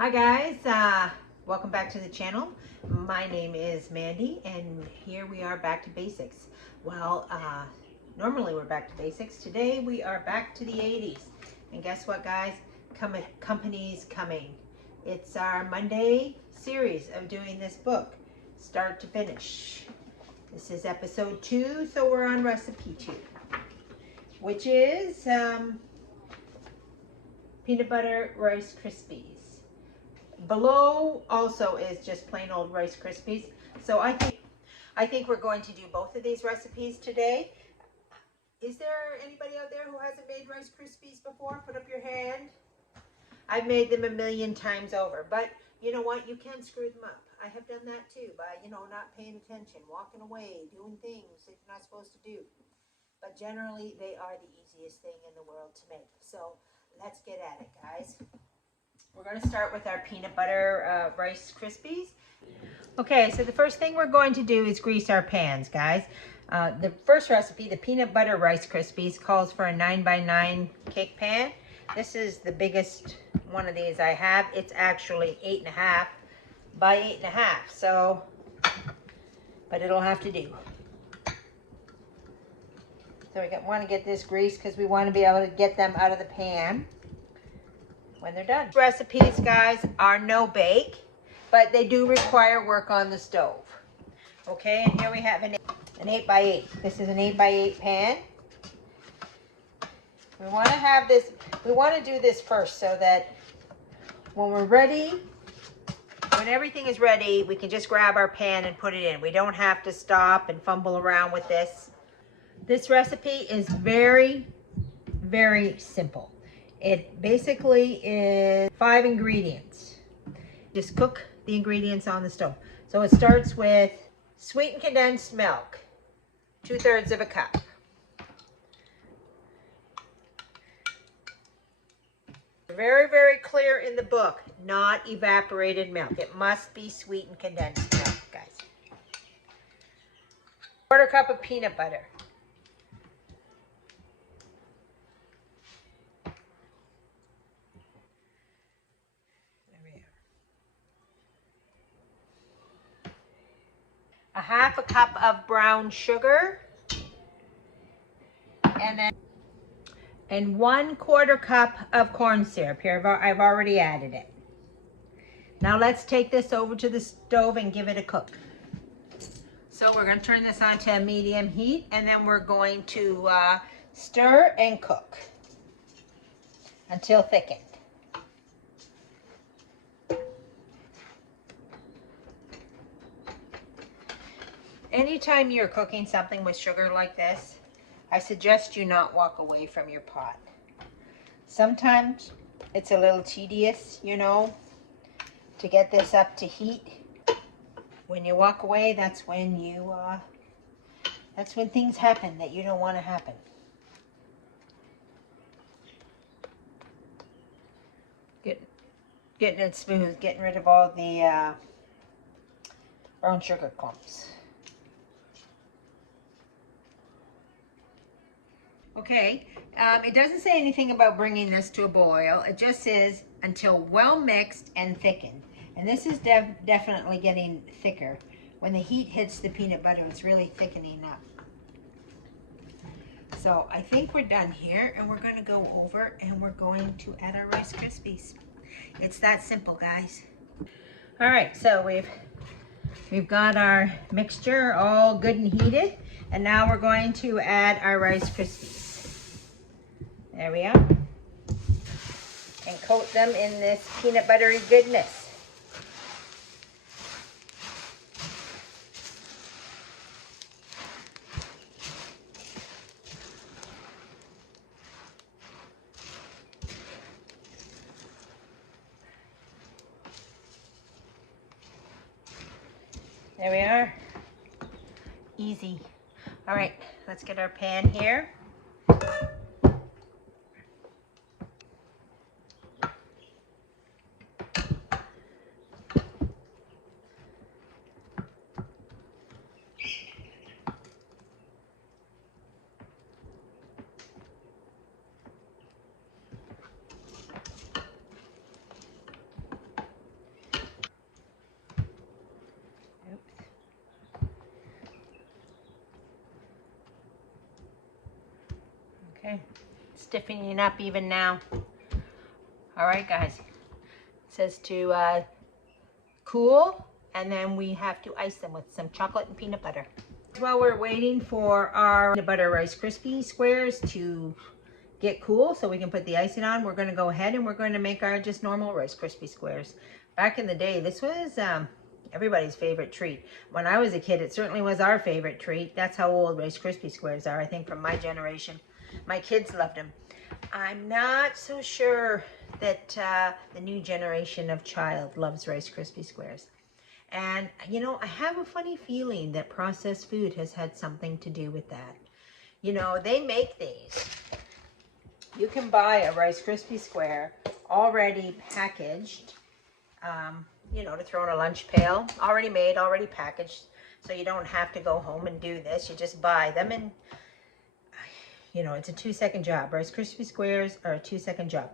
Hi guys, welcome back to the channel. My name is Mandy and here we are back to basics. Well, normally we're back to basics. Today we are back to the 80s. And guess what guys? Company's coming. It's our Monday series of doing this book, start to finish. This is episode 2, so we're on recipe 2, which is Peanut Butter Rice Krispies. Below also is just plain old Rice Krispies. So I think we're going to do both of these recipes today. Is there anybody out there who hasn't made Rice Krispies before? Put up your hand. I've made them a million times over, but you know what? You can screw them up. I have done that too by, not paying attention, walking away, doing things that you're not supposed to do. But generally, they are the easiest thing in the world to make. So let's get at it, guys. We're going to start with our peanut butter Rice Krispies. Okay, so the first thing we're going to do is grease our pans, guys. The first recipe, the peanut butter Rice Krispies, calls for a 9x9 cake pan. This is the biggest one of these I have. It's actually 8.5 by 8.5, so, but it'll have to do. So we want to get this greased because we want to be able to get them out of the pan when they're done. Recipes, guys, are no bake, but they do require work on the stove. Okay, and here we have an 8x8. This is an 8x8 pan. We want to have this, we want to do this first so that when we're ready, when everything is ready, we can just grab our pan and put it in. We don't have to stop and fumble around with this. This recipe is very, very simple. It basically is 5 ingredients. Just cook the ingredients on the stove. So it starts with sweetened condensed milk, 2/3 of a cup. Very, very clear in the book, not evaporated milk. It must be sweetened condensed milk, guys. 1/4 cup of peanut butter. A 1/2 cup of brown sugar, and 1/4 cup of corn syrup. Here, I've already added it. Now let's take this over to the stove and give it a cook. So we're going to turn this on to a medium heat, and then we're going to stir and cook until thickened. Anytime you're cooking something with sugar like this, I suggest you not walk away from your pot. Sometimes it's a little tedious, to get this up to heat. When you walk away, that's when things happen that you don't want to happen. Getting it smooth, getting rid of all the brown sugar clumps. Okay, it doesn't say anything about bringing this to a boil. It just says until well mixed and thickened. And this is definitely getting thicker. When the heat hits the peanut butter, it's really thickening up. So I think we're done here, and we're going to go over and we're going to add our Rice Krispies. It's that simple, guys. All right, so we've got our mixture all good and heated, and now we're going to add our Rice Krispies. There we are. And coat them in this peanut buttery goodness. There we are. Easy. All right, let's get our pan here. stiffening up even now. All right, guys. It says to cool, and then we have to ice them with some chocolate and peanut butter. While we're waiting for our peanut butter Rice Krispie squares to get cool so we can put the icing on, we're going to go ahead and we're going to make our just normal Rice Krispie squares. Back in the day, this was everybody's favorite treat. When I was a kid, it certainly was our favorite treat. That's how old Rice Krispie squares are, I think, from my generation. My kids loved them. I'm not so sure that the new generation of child loves Rice Krispie squares. And, you know, I have a funny feeling that processed food has had something to do with that. You know, they make these. You can buy a Rice Krispie square already packaged, you know, to throw in a lunch pail. Already made, already packaged. So you don't have to go home and do this. You just buy them and, you know, it's a 2-second job. Rice Krispie squares are a 2-second job.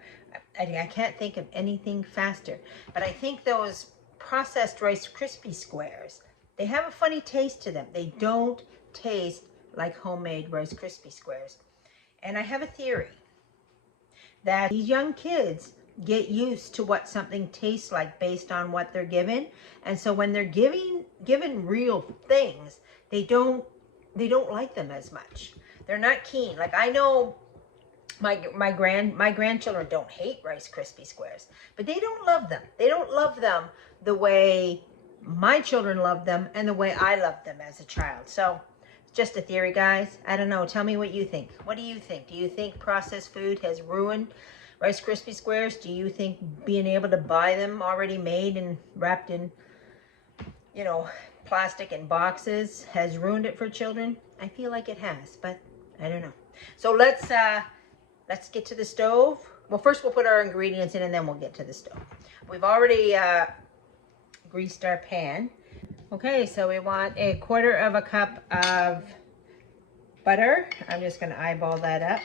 I can't think of anything faster. But I think those processed Rice Krispie squares, they have a funny taste to them. They don't taste like homemade Rice Krispie squares. And I have a theory that these young kids get used to what something tastes like based on what they're given. And so when they're given real things, they don't like them as much. They're not keen. Like, I know my grandchildren don't hate Rice Krispie squares, but they don't love them. They don't love them the way my children love them and the way I loved them as a child. So just a theory, guys. I don't know. Tell me what you think. What do you think? Do you think processed food has ruined Rice Krispie squares? Do you think being able to buy them already made and wrapped in, you know, plastic and boxes has ruined it for children? I feel like it has, but I don't know. So let's get to the stove. Well, first we'll put our ingredients in and then we'll get to the stove. We've already greased our pan. Okay, so we want 1/4 cup of butter. I'm just going to eyeball that up.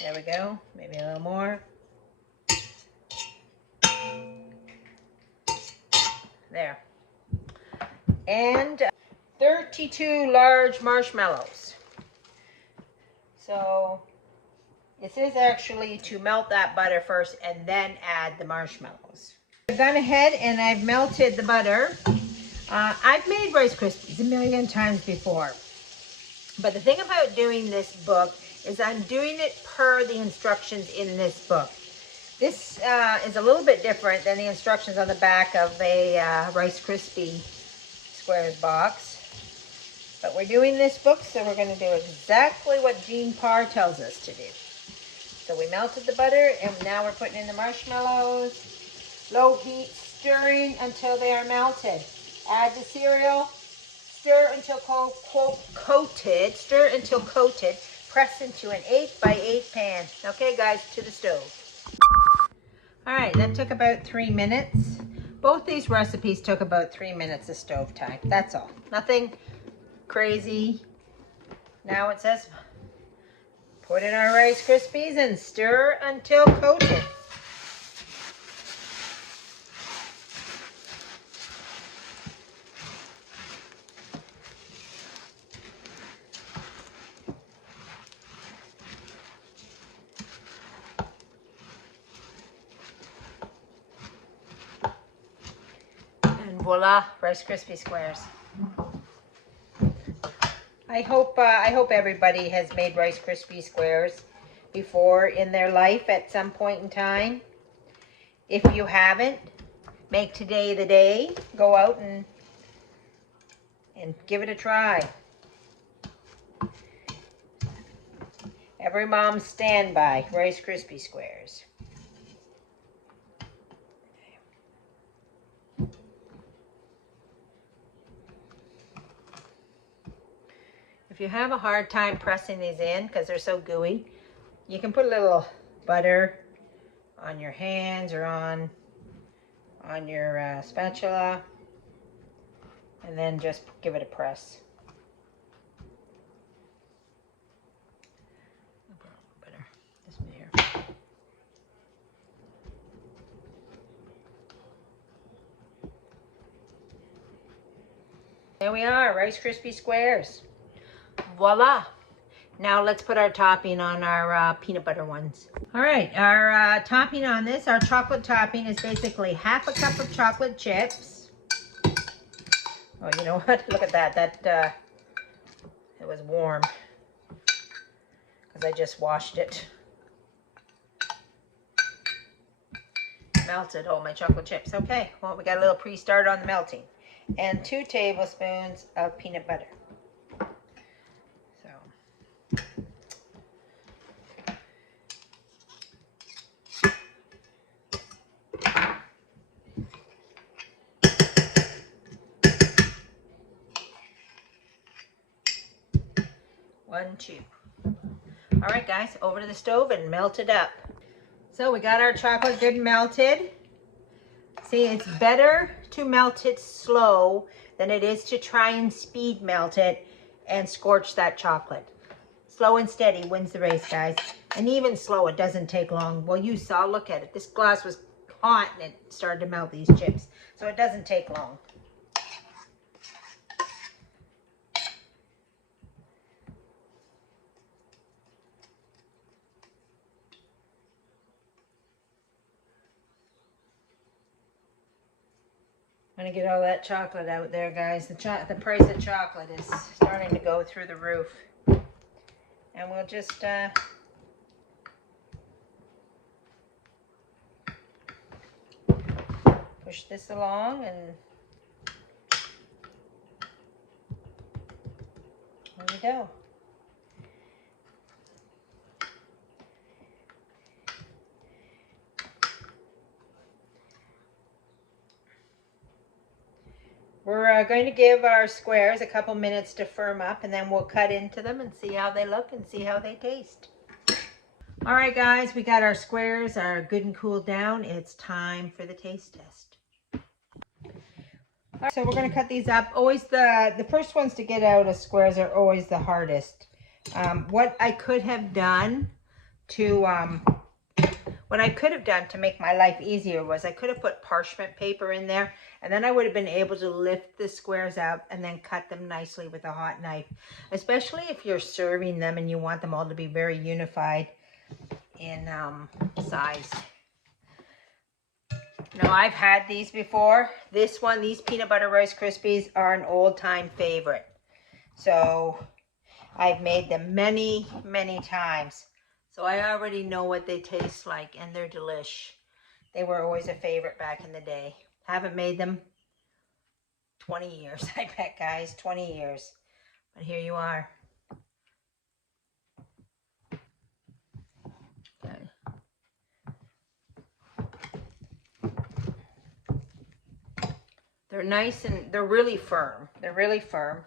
There we go. Maybe a little more. There. And 32 large marshmallows. So this is actually to melt that butter first and then add the marshmallows. I've gone ahead and I've melted the butter. I've made Rice Krispies a million times before. But the thing about doing this book is I'm doing it per the instructions in this book. This is a little bit different than the instructions on the back of a Rice Krispie squares box. But we're doing this book, so we're going to do exactly what Jean Parr tells us to do. So we melted the butter, and now we're putting in the marshmallows. Low heat, stirring until they are melted. Add the cereal. Stir until coated. Stir until coated. Press into an 8x8 pan. Okay, guys, to the stove. All right, that took about 3 minutes. Both these recipes took about 3 minutes of stove time. That's all. Nothing crazy. Now it says put in our Rice Krispies and stir until coated. And voila, Rice Krispie squares. I hope everybody has made Rice Krispie squares before in their life at some point in time. If you haven't, make today the day. Go out and give it a try. Every mom's standby, Rice Krispie squares. If you have a hard time pressing these in because they're so gooey, you can put a little butter on your hands or on your spatula, and then just give it a press. Butter. This one here. There we are, Rice Krispie squares. Voila! Now let's put our topping on our peanut butter ones. All right, our topping on this, our chocolate topping is basically half a cup of chocolate chips. Oh, you know what? Look at that. It was warm because I just washed it. Melted all my chocolate chips. Okay, well, we got a little pre-start on the melting. And 2 tablespoons of peanut butter. So. One, two. All right, guys, over to the stove and melt it up. So we got our chocolate good melted. See, it's better to melt it slow than it is to try and speed melt it and scorch that chocolate. Slow and steady wins the race, guys. And even slow, it doesn't take long. Well, you saw, look at it. This glass was hot and it started to melt these chips. So it doesn't take long. I'm gonna get all that chocolate out there, guys. The price of chocolate is starting to go through the roof. And we'll just push this along, and there we go. We're going to give our squares a couple minutes to firm up, and then we'll cut into them and see how they look and see how they taste. All right, guys, we got our squares are good and cooled down. It's time for the taste test. All right, so we're going to cut these up. Always the first ones to get out of squares are always the hardest. What I could have done to make my life easier was I could have put parchment paper in there, and then I would have been able to lift the squares out and then cut them nicely with a hot knife, especially if you're serving them and you want them all to be very unified in size. Now, I've had these before. These Peanut Butter Rice Krispies are an old-time favorite. So I've made them many, many times. So I already know what they taste like, and they're delish. They were always a favorite back in the day. Haven't made them 20 years, I bet, guys, 20 years. But here you are. Okay. They're nice and they're really firm. They're really firm.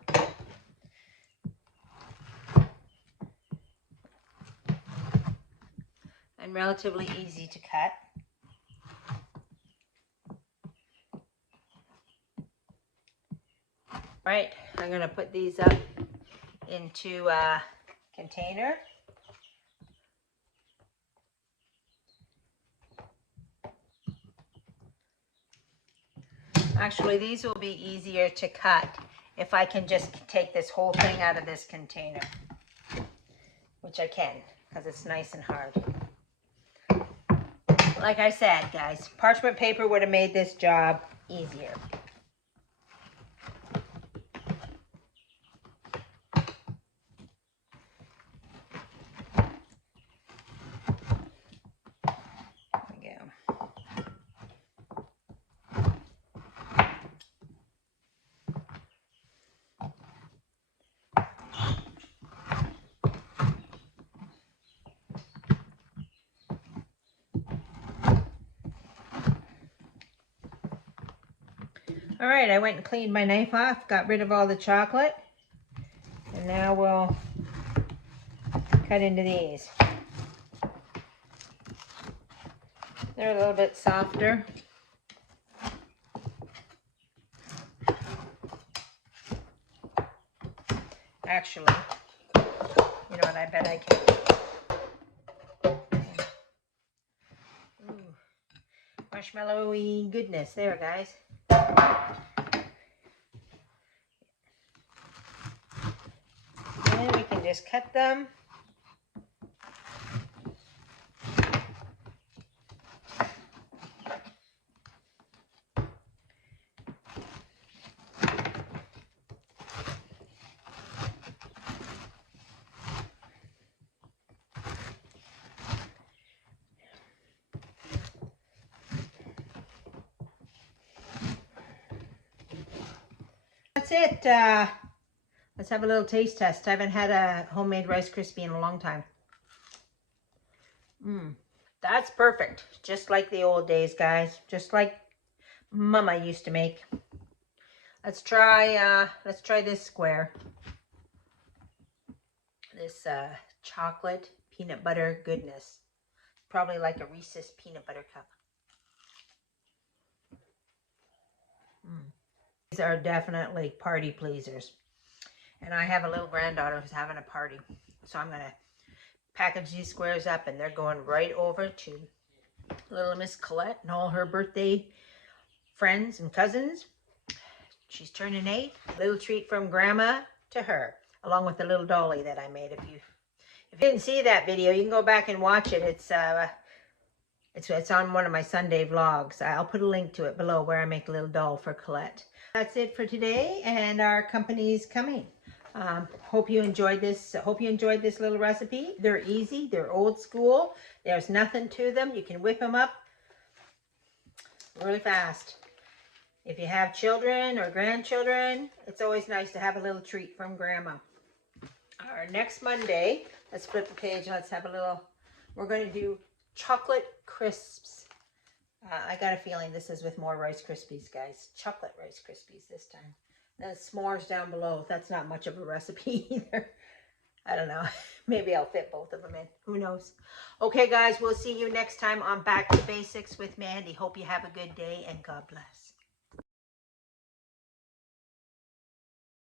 And relatively easy to cut. Right, I'm going to put these up into a container. Actually, these will be easier to cut if I can just take this whole thing out of this container, which I can because it's nice and hard. Like I said, guys, parchment paper would have made this job easier. All right, I went and cleaned my knife off, got rid of all the chocolate, and now we'll cut into these. They're a little bit softer. Actually, you know what, I bet I can. Ooh, marshmallowy goodness there, guys. And we can just cut them that's it. Let's have a little taste test. I haven't had a homemade Rice Krispie in a long time. That's perfect. Just like the old days, guys. Just like Mama used to make. Let's try this square. This chocolate peanut butter goodness. Probably like a Reese's peanut butter cup. These are definitely party pleasers. And I have a little granddaughter who's having a party. So I'm going to package these squares up, and they're going right over to little Miss Colette and all her birthday friends and cousins. She's turning 8. A little treat from Grandma to her, along with the little dolly that I made. If you didn't see that video, you can go back and watch it. It's on one of my Sunday vlogs. I'll put a link to it below where I make a little doll for Colette. That's it for today, and our company's coming. Hope you enjoyed this. Hope you enjoyed this little recipe. They're easy. They're old school. There's nothing to them. You can whip them up really fast. If you have children or grandchildren, it's always nice to have a little treat from Grandma. Our next Monday, let's flip the page. Let's have a little. We're going to do chocolate crisps. I got a feeling this is with more Rice Krispies, guys. Chocolate Rice Krispies this time. Then s'mores down below. That's not much of a recipe either. I don't know. Maybe I'll fit both of them in. Who knows? Okay, guys, we'll see you next time on Back to Basics with Mandy. Hope you have a good day, and God bless.